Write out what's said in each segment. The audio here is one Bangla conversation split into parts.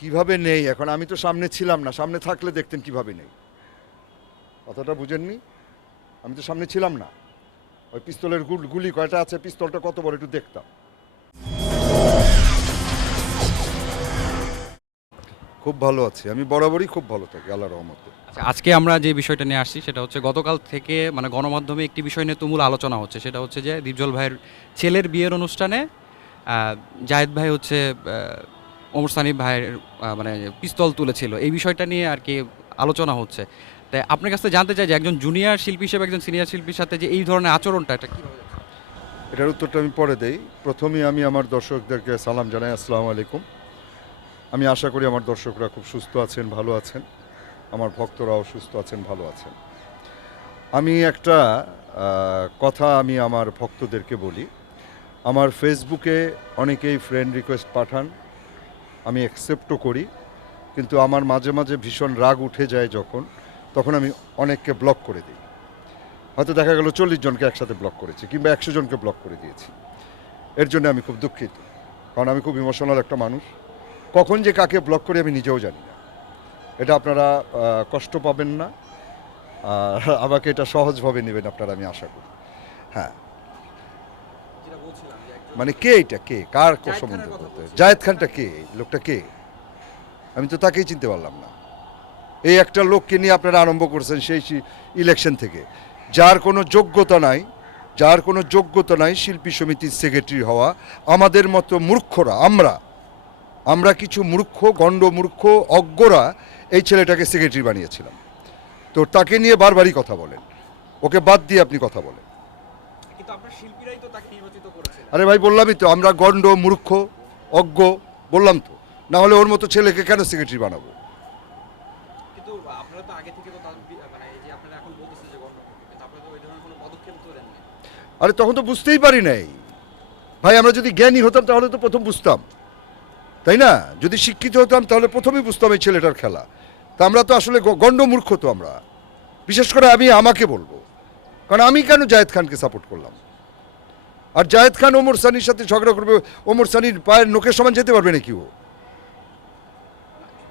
কীভাবে নেই? এখন আমি তো সামনে ছিলাম না। সামনে থাকলে দেখতেন কীভাবে নেই। কথাটা বুঝেননি? আমি তো সামনে ছিলাম না। ওই পিস্তলের গুলি কয়টা আছে? পিস্তলটা কত বড়? একটু দেখতাম। খুব ভালো আছি। আমি বরাবরই খুব ভালো থাকি, আল্লাহ রহমতে। আচ্ছা আজকে আমরা যে বিষয়টা নিয়ে আসছি, সেটা হচ্ছে গতকাল থেকে মানে গণমাধ্যমে একটি বিষয় নিয়ে তুমুল আলোচনা হচ্ছে। সেটা হচ্ছে যে, দীপজল ভাইয়ের ছেলের বিয়ের অনুষ্ঠানে জায়েদ ভাই হচ্ছে ওমর সানি ভাইয়ের মানে পিস্তল তুলেছিল। এই বিষয়টা নিয়ে আর কি আলোচনা হচ্ছে। তাই আপনার কাছ জানতে চাই যে একজন জুনিয়র শিল্পী হিসেবে, একজন সিনিয়র শিল্পীর সাথে যে এই ধরনের আচরণটা, এটা কী এটার উত্তরটা আমি পরে দেই। প্রথমেই আমি আমার দর্শকদেরকে সালাম জানাই, আসসালামু আলাইকুম। আমি আশা করি আমার দর্শকরা খুব সুস্থ আছেন, ভালো আছেন। আমার ভক্তরাও সুস্থ আছেন, ভালো আছেন। আমি একটা কথা আমি আমার ভক্তদেরকে বলি। আমার ফেসবুকে অনেকেই ফ্রেন্ড রিকোয়েস্ট পাঠান। আমি অ্যাকসেপ্টও করি, কিন্তু আমার মাঝে মাঝে ভীষণ রাগ উঠে যায় যখন, তখন আমি অনেককে ব্লক করে দিই। হয়তো দেখা গেল চল্লিশ জনকে একসাথে ব্লক করেছি, কিংবা একশো জনকে ব্লক করে দিয়েছি। এর জন্য আমি খুব দুঃখিত, কারণ আমি খুব ইমোশনাল একটা মানুষ। কখন যে কাকে ব্লক করি আমি নিজেও জানি না। এটা আপনারা কষ্ট পাবেন না আমাকে এটা সহজভাবে নেবেন আপনারা, আমি আশা করি। হ্যাঁ যেটা বলছিলাম যে একজন মানে কে এটা? কে? কার সম্বন্ধে কথা জায়েদ খানটা কে? লোকটা কে? আমি তো তাকেই চিনতে পারলাম না। এই একটা লোককে নিয়ে আপনারা আরম্ভ করছেন সেই ইলেকশন থেকে। যার কোনো যোগ্যতা নাই যার কোনো যোগ্যতা নাই শিল্পী সমিতির সেক্রেটারি হওয়া। আমাদের মতো মূর্খরা আমরা আমরা কিছু মূর্খ গণ্ড মূর্খ অজ্ঞরা এই ছেলেটাকে সেক্রেটারি বানিয়েছিলাম। তো তাকে নিয়ে বারবারই কথা বলেন। ওকে বাদ দিয়ে আপনি কথা বলেন কিন্তু আপনার শিল্পীরাই তো তাকে নির্বাচিত করেছেন আরে ভাই বললামই তো আমরা গণ্ড মূর্খ অজ্ঞ বললাম তো। না হলে ওর মতো ছেলেকে কেন সেক্রেটারি বানাবো? কিন্তু আপনারা তো আগে থেকে তো মানে এই যে আপনারা এখন বলতেছেন যে আপনারা তো ওই ধরনের কোনো পদক্ষেপ তো দেননি আরে তখন তো বুঝতেই পারি নাই। ভাই আমরা যদি জ্ঞানী হতাম তাহলে তো প্রথম বুঝতাম। তাই না? যদি শিক্ষিত হতাম তাহলে প্রথমেই বুঝতাম এই ছেলেটার খেলা। তা আমরা তো আসলে গ- গণ্ড মূর্খ তো আমরা। বিশেষ করে আমি আমাকে বলব। কারণ আমি কেন জায়েদ খানকে সাপোর্ট করলাম? আর জায়েদ খান ওমর সানির সাথে ঝগড়া করবে ওমর সানির পায়ের নোকের সমান যেতে পারবে নাকি ও?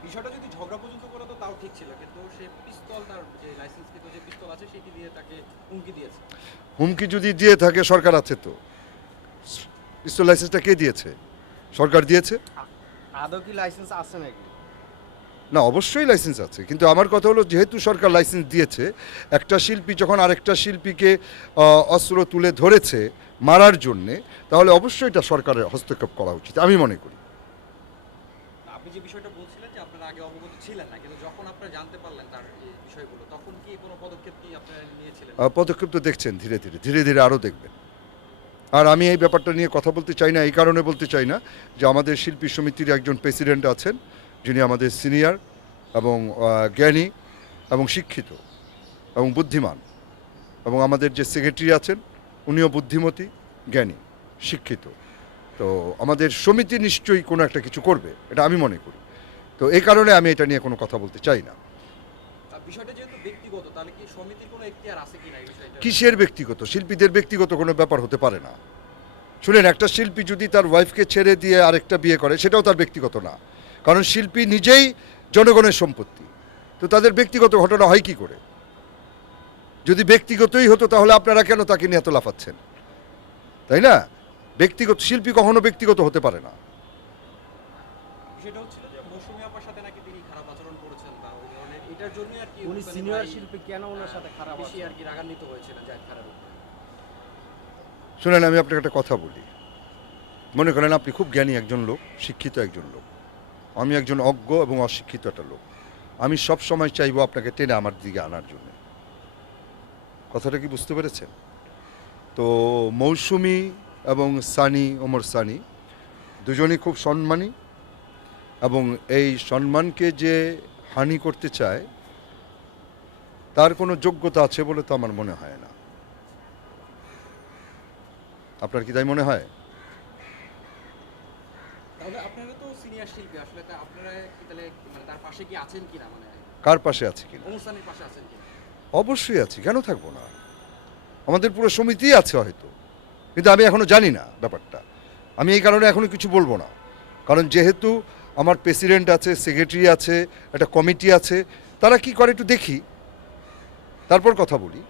বিষয়টা যদি ঝগড়া পর্যন্ত করে তো তাও ঠিক ছিল কিন্তু সে পিস্তল তার যে লাইসেন্সকৃত যে পিস্তল আছে সেটি দিয়ে তাকে হুমকি হুমকি যদি দিয়ে থাকে সরকার আছে তো। পিস্তল লাইসেন্সটা কে দিয়েছে? সরকার দিয়েছে? আদৌ কি লাইসেন্স আছে নাকি? না অবশ্যই লাইসেন্স আছে। কিন্তু আমার কথা হলো যেহেতু সরকার লাইসেন্স দিয়েছে একটা শিল্পী যখন আরেকটা শিল্পীকে অস্ত্র তুলে ধরেছে মারার জন্যে তাহলে অবশ্যই এটা সরকারের হস্তক্ষেপ করা উচিত আমি মনে করি। আপনি যে বিষয়টা বলছিলেন যে আপনারা আগে অবগত ছিলেন না কিন্তু যখন আপনারা জানতে পারলেন তার বিষয়গুলো তখন কি কোনো পদক্ষেপ কি আপনারা নিয়েছিলেন? পদক্ষেপ তো দেখছেন ধীরে ধীরে ধীরে ধীরে আরও দেখবেন। আর আমি এই ব্যাপারটা নিয়ে কথা বলতে চাই না এই কারণে বলতে চাই না যে আমাদের শিল্পী সমিতির একজন প্রেসিডেন্ট আছেন যিনি আমাদের সিনিয়র এবং জ্ঞানী এবং শিক্ষিত এবং বুদ্ধিমান এবং আমাদের যে সেক্রেটারি আছেন উনিও বুদ্ধিমতী জ্ঞানী শিক্ষিত। তো আমাদের সমিতি নিশ্চয়ই কোনো একটা কিছু করবে এটা আমি মনে করি। তো এই কারণে আমি এটা নিয়ে কোনো কথা বলতে চাই না। কিসের ব্যক্তিগত? শিল্পীদের ব্যক্তিগত কোনো ব্যাপার হতে পারে না। শুনেন একটা শিল্পী যদি তার ওয়াইফকে ছেড়ে দিয়ে আরেকটা বিয়ে করে সেটাও তার ব্যক্তিগত না। কারণ শিল্পী নিজেই জনগণের সম্পত্তি। তো তাদের ব্যক্তিগত ঘটনা হয় কি করে? যদি ব্যক্তিগতই হতো তাহলে আপনারা কেন তাকে নিয়ে এত লাফাচ্ছেন? তাই না? ব্যক্তিগত শিল্পী কখনো ব্যক্তিগত হতে পারে না। বিষয়টা হচ্ছিল যে মৌসুমী আপার সাথে নাকি তিনি খারাপ আচরণ করেছেন বা ওই ধরনের এটার জন্য আর কি উনি হুসেন সিনিয়র ভাই, শিল্পী কেন ওনার সাথে খারাপ বেশি আচরণ? আর কি রাগান্বিত হয়েছিলেন জাহিদ খানের উপর। শুনেন আমি আপনাকে একটা কথা বলি। মনে করেন আপনি খুব জ্ঞানী একজন লোক শিক্ষিত একজন লোক। আমি একজন অজ্ঞ এবং অশিক্ষিত একটা লোক। আমি সব সময় চাইব আপনাকে টেনে আমার দিকে আনার জন্য। কথাটা কি বুঝতে পেরেছেন? তো মৌসুমি এবং সানি, ওমর সানি, দুজনই খুব সম্মানী এবং এই সম্মানকে যে হানি করতে চায়, তার কোনো যোগ্যতা আছে বলে তো আমার মনে হয় না। আপনার কি তাই মনে হয় তাহলে আপনারা তো সিনিয়র শিল্পী আসলে তা আপনারা কি তাহলে মানে তার পাশে কি আছেন কিনা মানে? কার পাশে আছে কিনা? অনুষ্ঠানের পাশে আছেন কিনা? অবশ্যই আছি কেন থাকব না? আমাদের পুরো সমিতি আছে হয়তো কিন্তু আমি এখনও জানি না ব্যাপারটা। আমি এই কারণে এখনও কিছু বলব না। কারণ যেহেতু আমার প্রেসিডেন্ট আছে সেক্রেটারি আছে একটা কমিটি আছে তারা কি করে একটু দেখি। তারপর কথা বলি।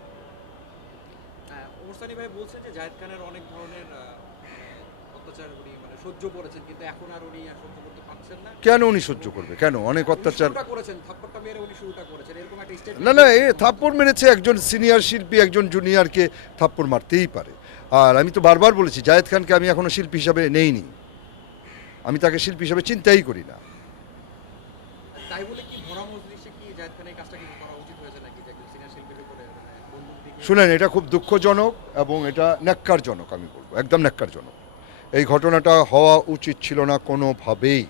ওমরসানি ভাই বলছে যে জায়েদ খানের অনেক ধরনের মানে অত্যাচার উনি মানে সহ্য করেছেন কিন্তু এখন আর উনি সহ্য কেন উনি সহ্য করবে? কেন? অনেক অত্যাচার না না এ থাপ্পড় মেরেছে একজন সিনিয়র শিল্পী একজন জুনিয়রকে থাপ্পড় মারতেই পারে। আর আমি তো বারবার বলেছি জায়েদ খানকে আমি এখনও শিল্পী হিসাবে নেইনি। আমি তাকে শিল্পী হিসাবে চিন্তাই করি না। মানে শুনেন এটা খুব দুঃখজনক এবং এটা ন্যাক্কারজনক আমি বলব একদম ন্যাক্কারজনক। এই ঘটনাটা হওয়া উচিত ছিল না কোনোভাবেই।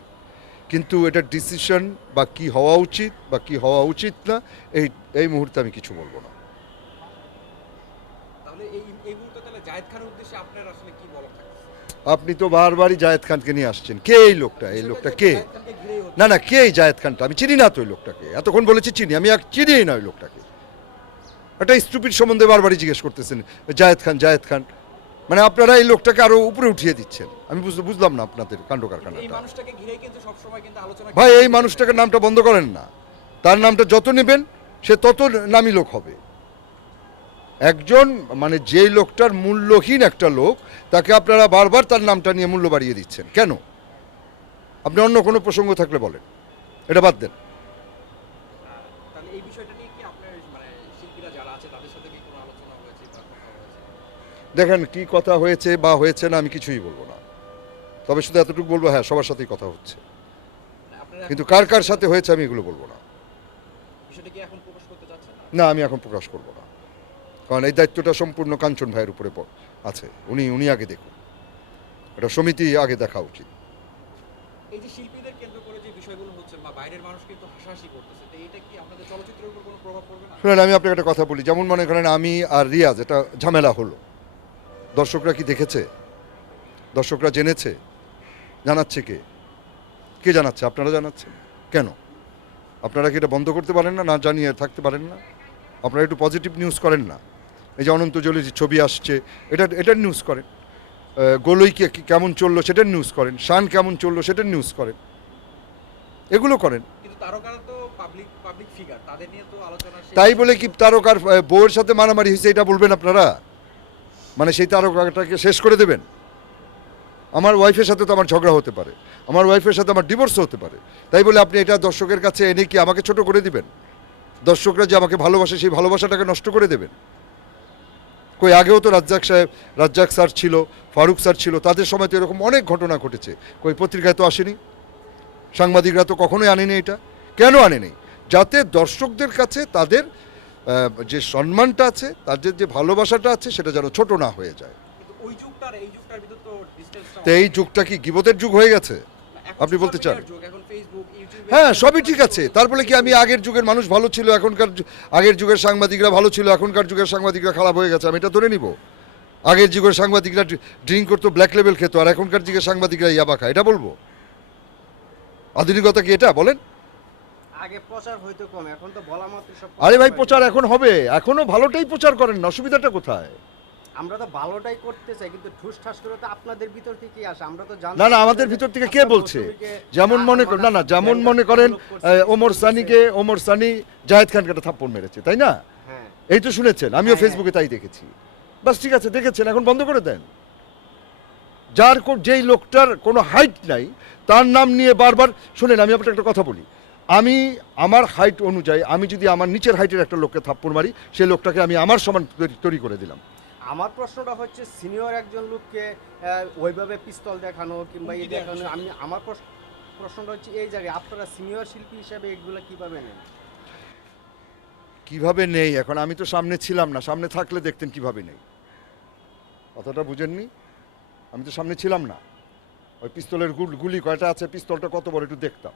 কিন্তু এটা ডিসিশন বা কি হওয়া উচিত বা কি হওয়া উচিত না এই এই মুহূর্তে আমি কিছু বলব না। আপনি তো বারবারই জায়েদ খানকে নিয়ে আসছেন। কে এই লোকটা? এই লোকটা কে। না না কে এই জায়েদ খানটা? আমি চিনি না তো ওই লোকটাকে। এতক্ষণ বলেছি চিনি আমি আর চিনিই না ওই লোকটাকে। একটা স্টুপিড সম্বন্ধে বারবারই জিজ্ঞেস করতেছেন জায়েদ খান জায়েদ খান। মানে আপনারা এই লোকটাকে আরও উপরে উঠিয়ে দিচ্ছেন। আমি বুঝ- বুঝলাম না আপনাদের কাণ্ড কারখানাটা। ভাই এই মানুষটাকে নামটা বন্ধ করেন না। তার নামটা যত নেবেন সে তত নামি লোক হবে। একজন মানে যেই লোকটার মূল্যহীন একটা লোক তাকে আপনারা বারবার তার নামটা নিয়ে মূল্য বাড়িয়ে দিচ্ছেন। কেন? আপনি অন্য কোনো প্রসঙ্গ থাকলে বলেন। এটা বাদ দেন তাহলে এই বিষয়টা নিয়ে কি আপনার মানে শিল্পীরা যারা আছে তাদের সাথে কি কোনো আলোচনা হয়েছে বা কথা হয়েছে দেখেন কি কথা হয়েছে বা হয়েছে না আমি কিছুই বলব না। তবে শুধু এতটুকু বলব হ্যাঁ সবার সাথেই কথা হচ্ছে। কিন্তু কার কার সাথে হয়েছে আমি এগুলো বলব না। না? আমি এখন প্রকাশ করব না। কারণ এই দায়িত্বটা সম্পূর্ণ কাঞ্চন ভাইয়ের উপরে আছে। উনি উনি আগে দেখুন। এটা সমিতি আগে দেখা উচিত। এই যে শিল্পীদের কেন্দ্র করে যে বিষয়গুলো হচ্ছে বা বাইরের মানুষ কিন্তু হাসাহাসি করতেছে তো এটা কি আপনাদের চলচ্চিত্রের উপর কোনো প্রভাব পড়বে না? শুনেন আমি আপনাকে একটা কথা বলি। যেমন মনে করেন আমি আর রিয়াজ এটা ঝামেলা হলো। দর্শকরা কি দেখেছে? দর্শকরা জেনেছে? জানাচ্ছে কে? কে জানাচ্ছে? আপনারা জানাচ্ছেন? কেন? আপনারা কি এটা বন্ধ করতে পারেন না? না জানিয়ে থাকতে পারেন না? আপনারা একটু পজিটিভ নিউজ করেন না? এই যে অনন্ত জলির ছবি আসছে এটা এটার নিউজ করেন। আহ, গোলই কে কেমন চলল সেটার নিউজ করেন। শান কেমন চলল সেটার নিউজ করেন। এগুলো করেন। তাই বলে কি তারকার বউয়ের সাথে মারামারি হয়েছে এটা বলবেন আপনারা? মানে সেই তারকাটাকে শেষ করে দেবেন। আমার ওয়াইফের সাথে তো আমার ঝগড়া হতে পারে। আমার ওয়াইফের সাথে আমার ডিভোর্স হতে পারে। তাই বলে আপনি এটা দর্শকের কাছে এনে কি আমাকে ছোট করে দিবেন? দর্শকরা যে আমাকে ভালোবাসে, সেই ভালোবাসাটাকে নষ্ট করে দেবেন? কই, আগেও তো রাজ্জাক সাহেব, রাজ্জাক স্যার ছিল, ফারুক স্যার ছিল, তাদের সময় তো এরকম অনেক ঘটনা ঘটেছে। কই, পত্রিকায় তো আসেনি। সাংবাদিকরা তো কখনোই আনেনি এটা। কেন আনেনি? যাতে দর্শকদের কাছে তাদের যে সম্মানটা আছে তাদের যে ভালোবাসাটা আছে সেটা যেন ছোট না হয়ে যায়। তো এই যুগটা কি গিবতের যুগ হয়ে গেছে? আপনি বলতে চান? হ্যাঁ সবই ঠিক আছে। তারপরে কি আমি আগের যুগের মানুষ ভালো ছিল এখনকার আগের যুগের সাংবাদিকরা ভালো ছিল এখনকার যুগের সাংবাদিকরা খারাপ হয়ে গেছে আমি এটা ধরে নিব। আগের যুগের সাংবাদিকরা ড্রিঙ্ক করতো ব্ল্যাক লেভেল খেতো আর এখনকার যুগের সাংবাদিকরা ইয়াবা খায় এটা বলব। আধুনিকতা কি এটা? বলেন। আগে প্রচার হয়তো কম এখন তো বলা মাত্র সব আরে ভাই প্রচার এখন হবে এখনও ভালোটাই প্রচার করেন না অসুবিধাটা কোথায়? আমরা তো ভালোটাই করতে চাই কিন্তু ঠুস ঠাস করে তো আপনাদের ভিতর থেকেই আসে আমরা তো জানি না না আমাদের ভিতর থেকে কে বলছে? যেমন মনে করেন না না যেমন মনে করেন ওমর সানিকে ওমর সানি জাহেদ খানকে একটা থাপ্পড় মেরেছে তাই না? হ্যাঁ। এই তো শুনেছেন আমিও হ্যাঁ, ফেসবুকে তাই দেখেছি। বাস ঠিক আছে দেখেছেন এখন বন্ধ করে দেন। যার যেই লোকটার কোনো হাইট নাই তার নাম নিয়ে বারবার শুনেন আমি আপনাকে একটা কথা বলি। আমি আমার হাইট অনুযায়ী আমি যদি আমার নিচের হাইটের একটা লোককে থাপ্পড় মারি সেই লোকটাকে আমি আমার সমান তৈরি- তৈরি করে দিলাম। আমার প্রশ্নটা হচ্ছে সিনিয়র একজন লোককে ওইভাবে পিস্তল দেখানো কিংবা এই দেখানো। আমি আমার প্রশ্ন- প্রশ্নটা হচ্ছে এই জায়গায় আপনারা সিনিয়র শিল্পী হিসাবে এগুলো কীভাবে নেন? কীভাবে নেই? এখন আমি তো সামনে ছিলাম না সামনে থাকলে দেখতেন কীভাবে নেই। কথাটা বুঝেননি? আমি তো সামনে ছিলাম না। ওই পিস্তলের গুল- গুলি কয়টা আছে? পিস্তলটা কত বড় একটু দেখতাম।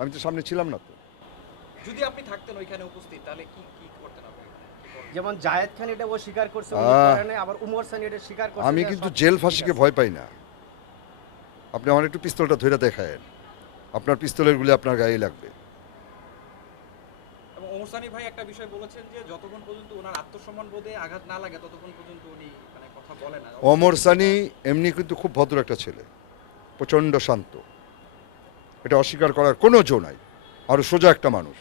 আমি তো সামনে ছিলাম না তো। যদি আপনি থাকতেন ওইখানে উপস্থিত তাহলে কি কি করতেন আপনি? যেমন জায়েদ খান এটা ও স্বীকার করছে উনি আহ। করে নাই, আবার উমর সানি এটা স্বীকার করছে আমি কিন্তু জেল ফাঁসিকে ভয় পাই না। আপনি আমার একটু পিস্তলটা ধরে দেখায়েন। আপনার পিস্তলের গুলি আপনার গায়ে লাগবে। এবং ওমরসানি ভাই একটা বিষয় বলেছেন যে যতক্ষণ পর্যন্ত ওনার আত্মসম্মান বোধে আঘাত না লাগে ততক্ষণ পর্যন্ত উনি মানে কথা বলে না। অমর সানি এমনি কিন্তু খুব ভদ্র একটা ছেলে। প্রচণ্ড শান্ত। এটা অস্বীকার করার কোনো জো নাই। আরও সোজা একটা মানুষ।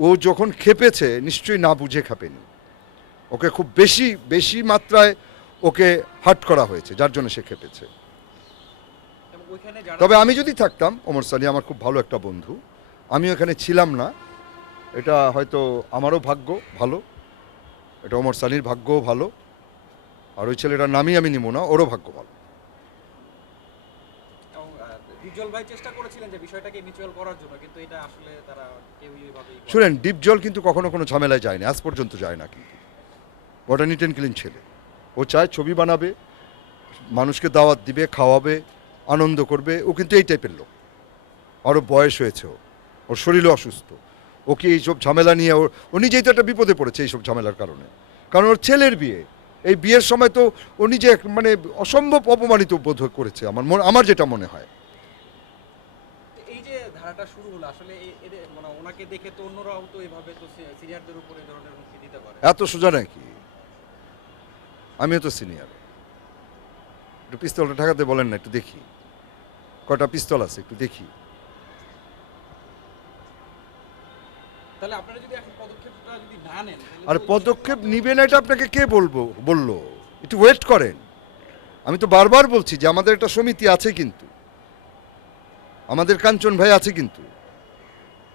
ও যখন খেপেছে নিশ্চয়ই না বুঝে খেপেনি। ওকে খুব বেশি বেশি মাত্রায় ওকে হার্ট করা হয়েছে যার জন্য সে খেপেছে। তবে আমি যদি থাকতাম ওমর সানি আমার খুব ভালো একটা বন্ধু। আমি ওখানে ছিলাম না। এটা হয়তো আমারও ভাগ্য ভালো। এটা ওমর সানির ভাগ্যও ভালো। আর ওই ছেলেটার নামই আমি নিব না ওরও ভাগ্য ভালো। শুনেন ডিপ জল কিন্তু কখনো কোনো ঝামেলায় যায় না আজ পর্যন্ত যায় না কিন্তু। ওটা নিট অ্যান্ড ক্লিন ছেলে। ও চায় ছবি বানাবে, মানুষকে দাওয়াত দিবে, খাওয়াবে, আনন্দ করবে, ও কিন্তু এই টাইপের লোক। আরও বয়স হয়েছে ও, ওর শরীরও অসুস্থ। ওকে এইসব ঝামেলা নিয়ে ওর, ও নিজেই তো একটা বিপদে পড়েছে এইসব ঝামেলার কারণে। কারণ ওর ছেলের বিয়ে, এই বিয়ের সময় তো ও নিজে মানে অসম্ভব অপমানিত বোধ করেছে আমার আমার যেটা মনে হয়। ধারাটা শুরু হলো। আসলে মানে ওনাকে দেখে তো অন্যরাও তো এভাবে তো সিনিয়রদের উপরে এই ধরনের হুমকি দিতে পারে। এত সোজা নাকি? আমিও তো সিনিয়র। একটু পিস্তলটা ঠেকাতে বলেন না একটু দেখি। কটা পিস্তল আছে একটু দেখি। তাহলে আপনারা যদি এখন পদক্ষেপটা যদি না নেন আর পদক্ষেপ নিবেন এটা আপনাকে কে বলব বলল? একটু ওয়েট করেন। আমি তো বারবার বলছি যে আমাদের একটা সমিতি আছে কিন্তু। আমাদের কাঞ্চন ভাই আছে কিন্তু।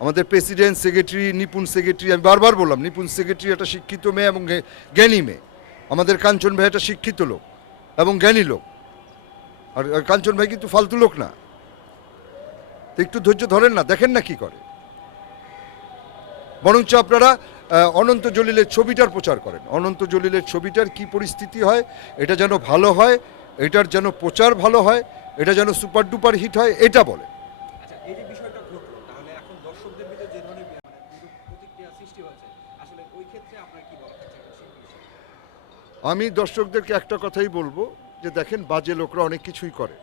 আমাদের প্রেসিডেন্ট, সেক্রেটারি, নিপুণ সেক্রেটারি, আমি বারবার বললাম, নিপুণ সেক্রেটারি একটা শিক্ষিত মেয়ে এবং জ্ঞানী মেয়ে। আমাদের কাঞ্চন ভাই একটা শিক্ষিত লোক এবং জ্ঞানী লোক। আর কাঞ্চন ভাই কিন্তু ফালতু লোক না। তো একটু ধৈর্য ধরেন না, দেখেন না কি করে। বরঞ্চ আপনারা অনন্ত জলিলের ছবিটার প্রচার করেন। অনন্ত জলিলের ছবিটার কি পরিস্থিতি হয়, এটা যেন ভালো হয়, এটার যেন প্রচার ভালো হয়, এটা যেন সুপার ডুপার হিট হয়, এটা বলে আচ্ছা এই যে বিষয়টা ঘটলো তাহলে এখন দর্শকদের ভিতরে যে ধরনের মানে বিরূপ প্রতিক্রিয়া সৃষ্টি হয়েছে আসলে ওই ক্ষেত্রে আপনার কি বলা হচ্ছে শিল্পী হিসেবে? আমি দর্শকদেরকে একটা কথাই বলব যে দেখেন বাজে লোকরা অনেক কিছুই করে।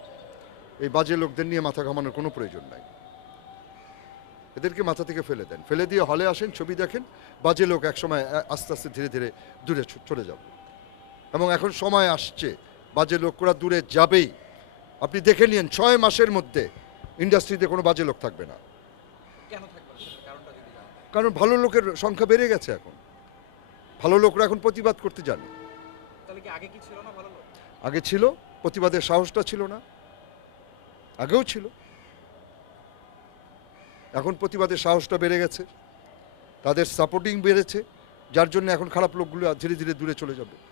এই বাজে লোকদের নিয়ে মাথা ঘামানোর কোনো প্রয়োজন নাই। এদেরকে মাথা থেকে ফেলে দেন। ফেলে দিয়ে হলে আসেন ছবি দেখেন বাজে লোক একসময় আস্তে আস্তে ধীরে ধীরে দূরে চলে যাবে। এবং এখন সময় আসছে বাজে লোকরা দূরে যাবেই। আপনি দেখে নিন ছয় মাসের মধ্যে ইন্ডাস্ট্রিতে কোনো বাজে লোক থাকবে না। কারণ ভালো লোকের সংখ্যা বেড়ে গেছে এখন। ভালো লোকরা এখন প্রতিবাদ করতে জানে। আগে ছিল প্রতিবাদের সাহসটা ছিল না। আগেও ছিল। এখন প্রতিবাদের সাহসটা বেড়ে গেছে। তাদের সাপোর্টিং বেড়েছে যার জন্য এখন খারাপ লোকগুলো ধীরে ধীরে দূরে চলে যাবে।